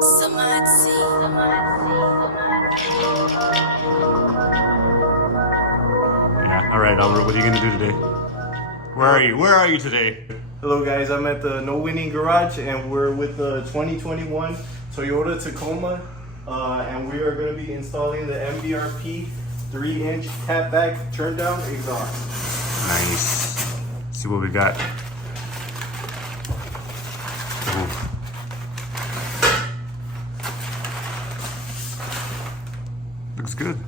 Tsomatsi. Yeah, alright, Albert, what are you gonna do today? Where are you? Where are you today? Hello guys, I'm at the No Winning Garage and we're with the 2021 Toyota Tacoma and we are going to be installing the MBRP 3-inch catback turn down exhaust. Nice. See what we got. Ooh. Looks good.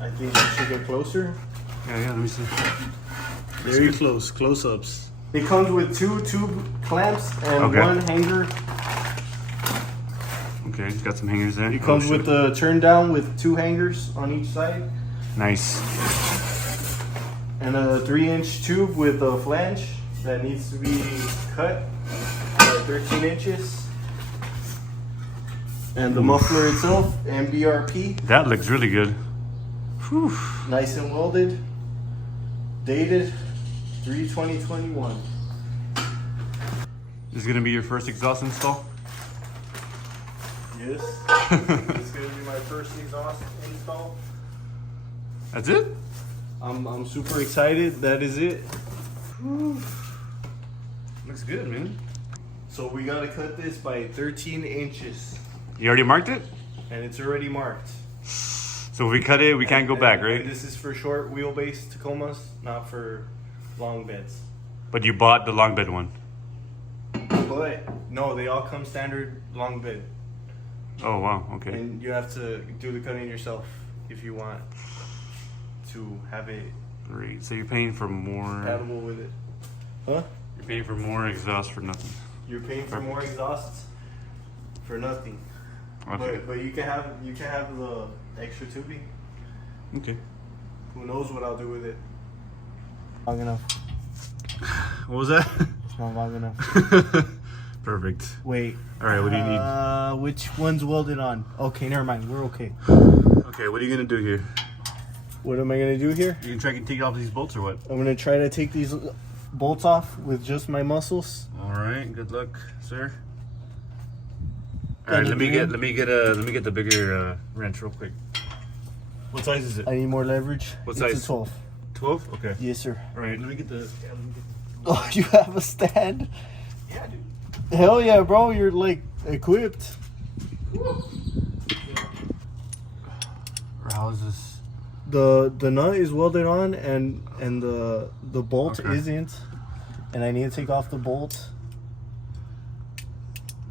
I think you should get closer. Yeah, let me see. Very close, close-ups. It comes with 2 tube clamps and Okay. 1 hanger. Okay, it's got some hangers there. It comes with the turn down with 2 hangers on each side. Nice. And a 3-inch tube with a flange that needs to be cut at 13 inches. And the muffler itself, MBRP, That looks really good. Whew. nice and welded, dated 3/2021. This is gonna be your first exhaust install? Yes, it's gonna be my first exhaust install. That's it? I'm super excited. That is it. Whew. Looks good, man. So we gotta cut this by 13 inches, You already marked it? and it's already marked. So if we cut it, we can't go back, right? And this is for short wheelbase Tacomas, not for long beds. But you bought the long bed one. But no, they all come standard long bed, Oh, wow, okay. and you have to do the cutting yourself if you want to have it Great. So you're paying for more. compatible with it. Huh? You're paying for more exhaust for nothing. You're paying for more exhausts for nothing. Okay. But you can have the extra tubing. Okay. Who knows what I'll do with it? Long enough. What was that? It's not long enough. Perfect. Wait. All right. What do you need? Which one's welded on? Okay, never mind. We're okay. Okay. What are you gonna do here? What am I gonna do here? You gonna try and take off these bolts or what? I'm gonna try to take these bolts off with just my muscles. All right. Good luck, sir. All right. Let me get the bigger wrench real quick. What size is it? I need more leverage. What It's size? a 12. 12. Okay. Yes, sir. All right. Let me get the. Oh, you have a stand? Yeah, dude. Hell yeah, bro. You're like equipped. Or how is this? The nut is welded on and the bolt Okay. isn't. And I need to take off the bolt.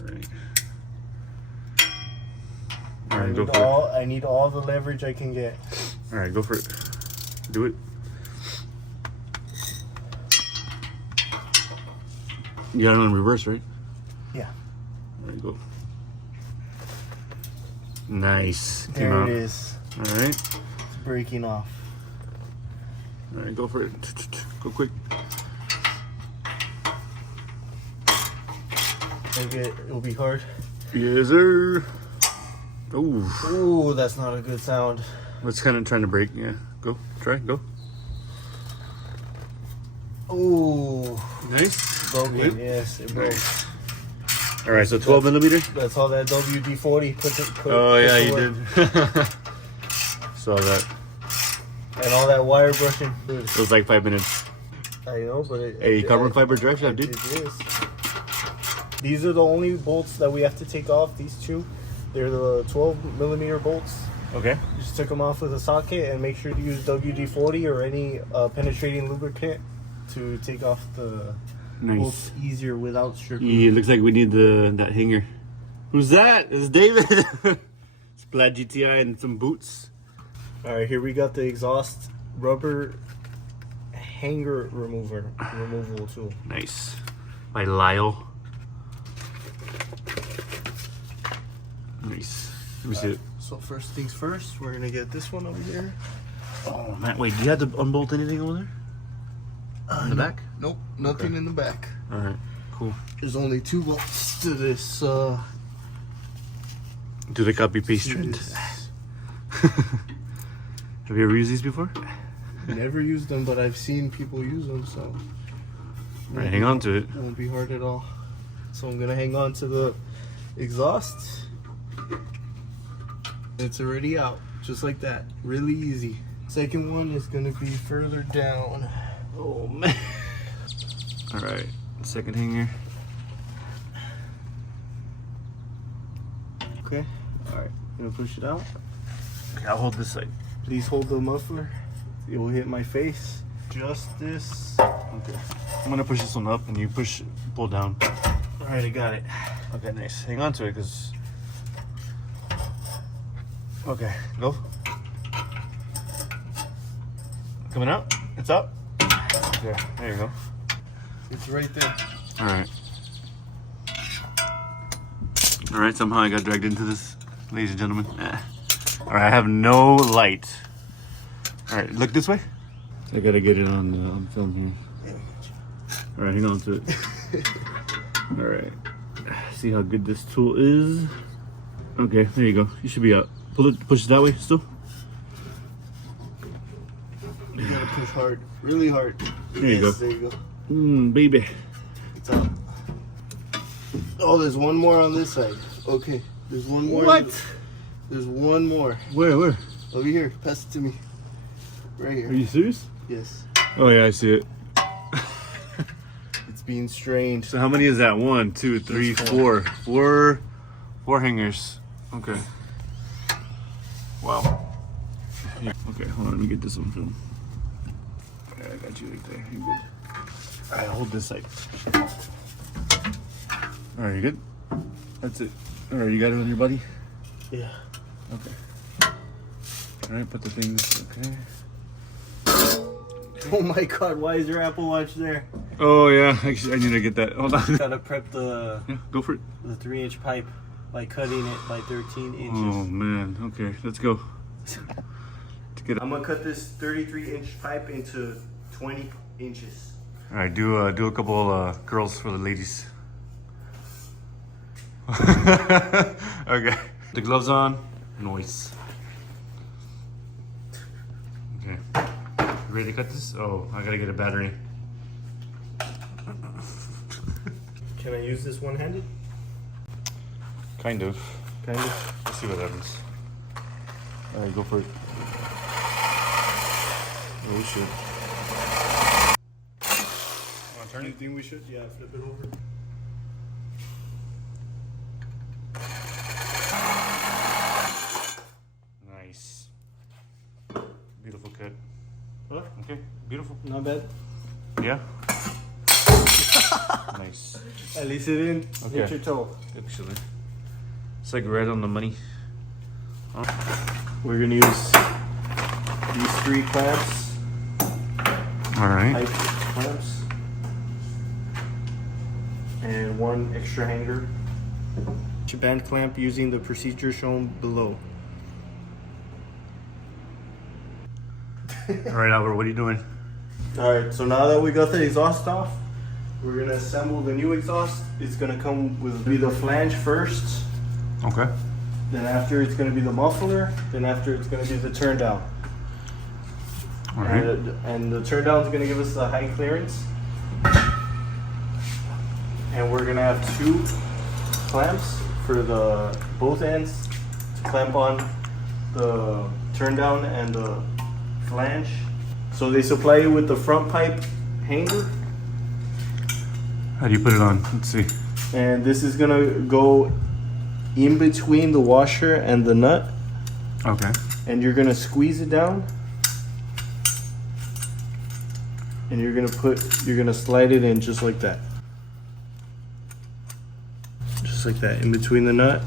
All right. All right. Go for it. I need all the leverage I can get. All right. Go for it. Do it. You got it on reverse, right? Yeah. All right, go. Nice. Came There out. it is. All right. It's breaking off. All right, go for it. Go quick. It'll be hard. Yes, sir. Oh, Ooh, that's not a good sound. it's kind of trying to break. Yeah, go. Try. Go. Ooh. Nice. Broken, Yep. yes, it broke. All right, so 12 millimeter. That's all that WD-40 put Oh yeah, to you work. did. Saw that. And all that wire brushing. It was like 5 minutes. I know, but Hey, carbon fiber drive shaft, dude. It is. These are the only bolts that we have to take off. These two, they're the 12 millimeter bolts. Okay. Just took them off with a socket and make sure to use WD-40 or any penetrating lubricant to take off the bolts Nice. easier without stripping. Yeah, it looks like we need that hanger. Who's that? It's David. It's Plaid GTI and some boots. All right, here we got the exhaust rubber hanger removal tool. Nice. By Lyle. Nice. Let me see it. So first things first, we're gonna get this one over here. Oh man, wait, do you have to unbolt anything over there? In the back? Nope, nothing in the back. Alright, cool. There's only 2 bolts to this. Do the copy paste trend. Have you ever used these before? Never used them, but I've seen people use them, so Alright, hang on to it. it won't be hard at all. So I'm gonna hang on to the exhaust. It's already out, just like that. Really easy. Second one is gonna be further down. Oh man. All right, second hanger. Okay. All right. Gonna push it out. Okay, I'll hold this side. Please hold the muffler. It will hit my face. Just this. Okay. I'm gonna push this one up, and you pull down. All right, I got it. Okay, nice. Hang on to it, cause. Okay, go. Coming out. It's up. Okay, there you go. It's right there. All right. All right. Somehow I got dragged into this, ladies and gentlemen. All right, I have no light. All right, look this way. I gotta get it on film here. All right, hang on to it. All right. See how good this tool is. Okay, there you go. You should be up. Push it that way still. You gotta push hard, really hard. There you go. There you go. Baby. It's out. Oh, there's one more on this side. Okay, there's one more. What? There's one more. Where? Over here. Pass it to me. Right here. Are you serious? Yes. Oh yeah, I see it. It's being strained. So how many is that? 1, 2, 3, 4. Four hangers. Okay. Wow. Yeah. Okay, hold on. Let me get this on film. Okay, I got you right there. You're good. All right, hold this side. All right, you good? That's it. All right, you got it on your body? Yeah. Okay. All right, put the things. Okay. Oh my God! Why is your Apple Watch there? Oh yeah, actually, I need to get that. Hold on. Gotta prep the Yeah, go for it. 3-inch pipe by cutting it by 13 inches. Oh man. Okay, let's go. I'm gonna cut this 33-inch pipe into 20 inches. All right, do a couple curls for the ladies. Okay. The gloves on. Noise. Okay. You ready to cut this? Oh, I gotta get a battery. Can I use this one-handed? Kind of. Kind of. Let's see what happens. All right, go for it. Oh shit. Want to turn You it? think we should? Yeah, flip it over. Nice. Beautiful cut. Huh? Okay, beautiful. Not bad. Yeah. Nice. At least it didn't hit Okay. your toe. Actually, it's like right on the money. We're gonna use these 3 clamps, All right. pipe clamps, and 1 extra hanger. Band clamp using the procedure shown below. All right, Albert. What are you doing? Alright, so now that we got the exhaust off, we're gonna assemble the new exhaust. It's gonna come with the flange first, Okay. then after it's gonna be the muffler, then after it's gonna be the turn down. All right. And the turn down is gonna give us the high clearance. And we're gonna have 2 clamps for the both ends to clamp on the turn down and the flange. So they supply you with the front pipe hanger, How do you put it on? Let's see. and this is gonna go in between the washer and the nut, Okay. and you're gonna squeeze it down, and you're gonna slide it in just like that. Just like that, in between the nut.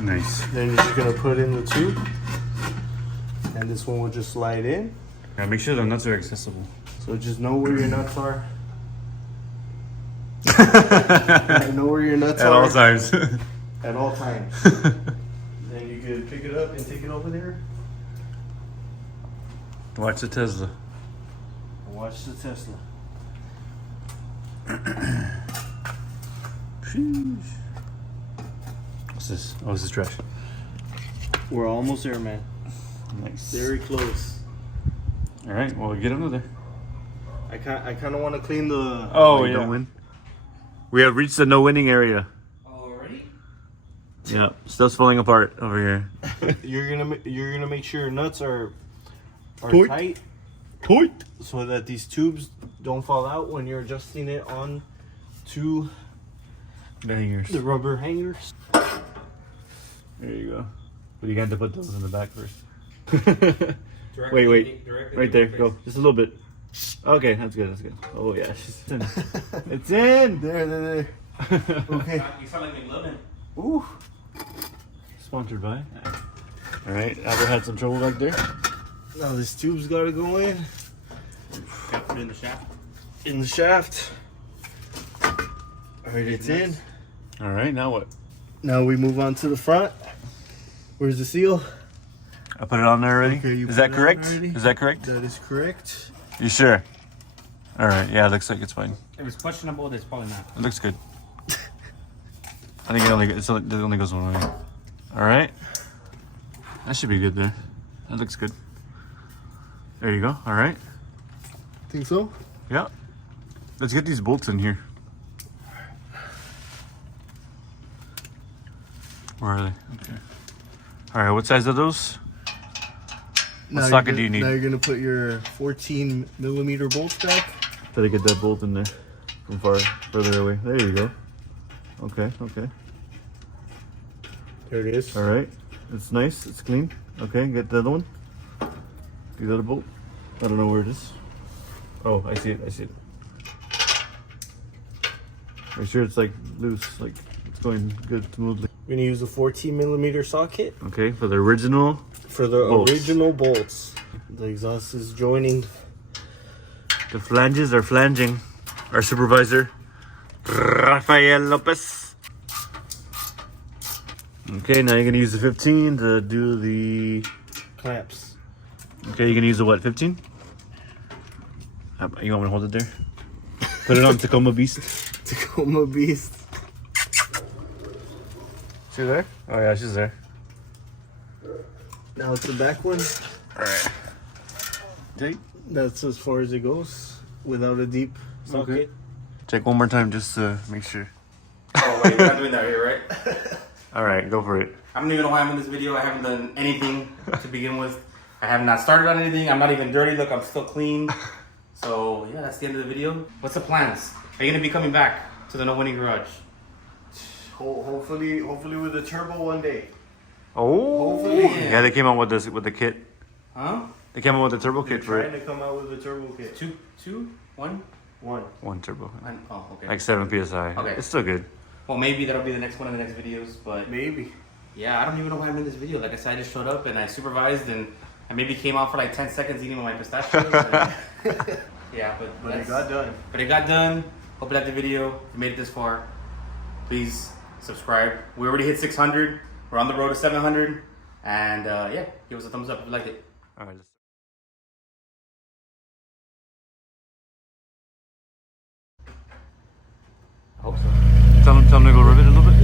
Nice. Then you're just gonna put in the 2, and this one will just slide in. Yeah, make sure the nuts are accessible. So just know where your nuts are. Know where your nuts At are all times. at all times. Then you can pick it up and take it over there. Watch the Tesla. And watch the Tesla. Sheesh. What's this? Oh, this is trash. We're almost there, man. Nice. Very close. All right, well, get under there. I kind of want to clean the. Oh, yeah. Don't win. We have reached the no winning area. Already? Yeah, stuff's falling apart over here. You're gonna make sure your nuts are Tight. tight, so that these tubes don't fall out when you're adjusting it on to The hangers. the rubber hangers. There you go. But you got to put those in the back first. Directly, Wait. directly Right in there. your face. Go. Just a little bit. Okay, that's good. That's good. Oh, yeah. She's in. It's in. There. Okay. You sound like McLovin. Ooh. Sponsored by. All right. Albert had some trouble back there. Now this tube's gotta go in. Gotta put it in the shaft. In the shaft. All right, it's in. All right. Now what? Now we move on to the front. Where's the seal? I put it on there already. Okay, you Is put that it on correct? already? Is that correct? That is correct. You sure? All right. Yeah, it looks like it's fine. If it's questionable, it's probably not. It looks good. I think it only goes one way. All right. That should be good there. That looks good. There you go. All right. Think so? Yeah. Let's get these bolts in here. Where are they? Okay. All right. What size are those? Now socket you're do you need? Now you're gonna put your 14mm bolts back. Try to get that bolt in there from further away. There you go. Okay. Okay. There it is. All right. It's nice. It's clean. Okay. Get the other one. Get the other bolt. I don't know where it is. Oh, I see it. I see it. Make sure it's like loose, like it's going good smoothly. We're gonna use a 14mm socket Okay, for the original. for the Bolts. original bolts. The exhaust is joining. The flanges are flanging. Our supervisor, Rafael Lopez. Okay, now you're gonna use the 15 to do the. Clamps. Okay, you're gonna use the what? 15? You want me to hold it there? Put it on Tacoma Beast. Tacoma Beast. She there? Oh yeah, she's there. Now it's the back one. All right. Take. That's as far as it goes without a deep socket. Okay. Check one more time just to make sure. Oh, wait, you're not doing that here, right? All right, go for it. I don't even know why I'm in this video. I haven't done anything to begin with. I have not started on anything. I'm not even dirty. Look, I'm still clean. So, yeah, that's the end of the video. What's the plans? Are you going to be coming back to the No Winning Garage? Hopefully with a turbo one day. Oh, Hopefully. yeah, they came out with the kit. Huh? They came out with the turbo They're kit for trying it. to come out with a turbo kit. Two? One? One turbo, Oh, okay. like 7 psi. Okay. It's still good. Well, maybe that'll be the next one in the next videos, but Maybe. yeah, I don't even know why I'm in this video. Like I said, I just showed up and I supervised and I maybe came out for like 10 seconds eating my pistachios. Yeah, But it got done. But it got done. Hope you liked the video. If you made it this far, please subscribe. We already hit 600. We're on the road to 700. And yeah, give us a thumbs up if you liked it. All right. I hope so. Tell them to go rivet a little bit.